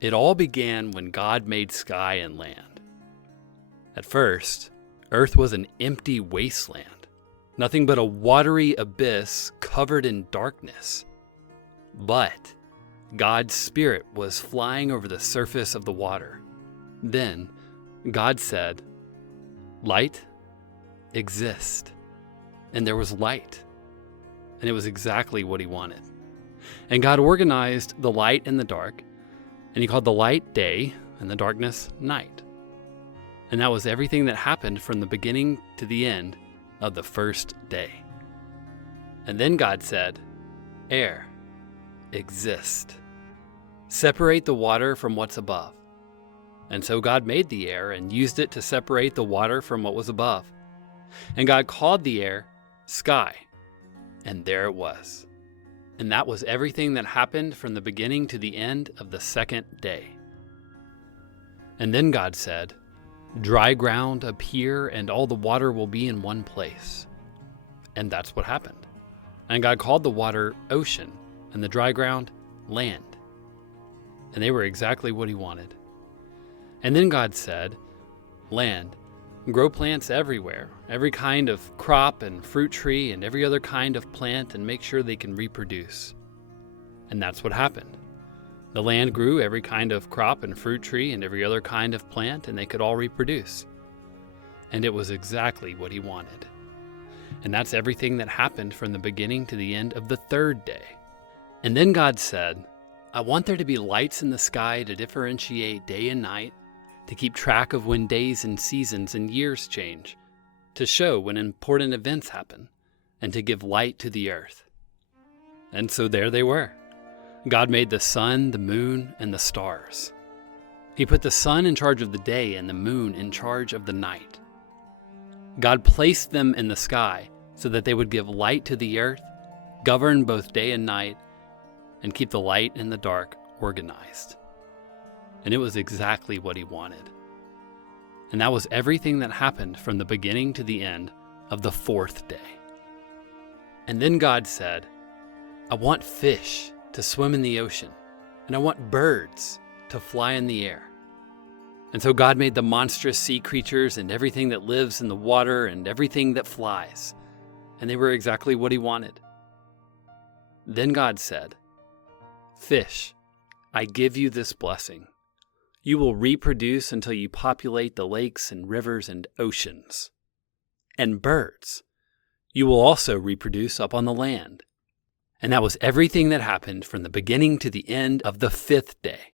It all began when God made sky and land. At first, Earth was an empty wasteland, nothing but a watery abyss covered in darkness. But God's Spirit was flying over the surface of the water. Then God said, "Light, exist." And there was light. And it was exactly what he wanted. And God organized the light and the dark, and he called the light day and the darkness night. And that was everything that happened from the beginning to the end of the first day. And then God said, "Air, exist. Separate the water from what's above." And so God made the air and used it to separate the water from what was above. And God called the air sky. And there it was. And that was everything that happened from the beginning to the end of the second day. And then God said, "Dry ground appear, and all the water will be in one place." And that's what happened. And God called the water ocean, and the dry ground land. And they were exactly what he wanted. And then God said, "Land, grow plants everywhere, every kind of crop and fruit tree and every other kind of plant, and make sure they can reproduce." And that's what happened. The land grew every kind of crop and fruit tree and every other kind of plant, and they could all reproduce. And it was exactly what he wanted. And that's everything that happened from the beginning to the end of the third day. And then God said, "I want there to be lights in the sky to differentiate day and night, to keep track of when days and seasons and years change, to show when important events happen, and to give light to the earth." And so there they were. God made the sun, the moon, and the stars. He put the sun in charge of the day and the moon in charge of the night. God placed them in the sky so that they would give light to the earth, govern both day and night, and keep the light and the dark organized. And it was exactly what he wanted. And that was everything that happened from the beginning to the end of the fourth day. And then God said, "I want fish to swim in the ocean, and I want birds to fly in the air." And so God made the monstrous sea creatures and everything that lives in the water and everything that flies. And they were exactly what he wanted. Then God said, "Fish, I give you this blessing. You will reproduce until you populate the lakes and rivers and oceans. And birds, you will also reproduce up on the land." And that was everything that happened from the beginning to the end of the fifth day.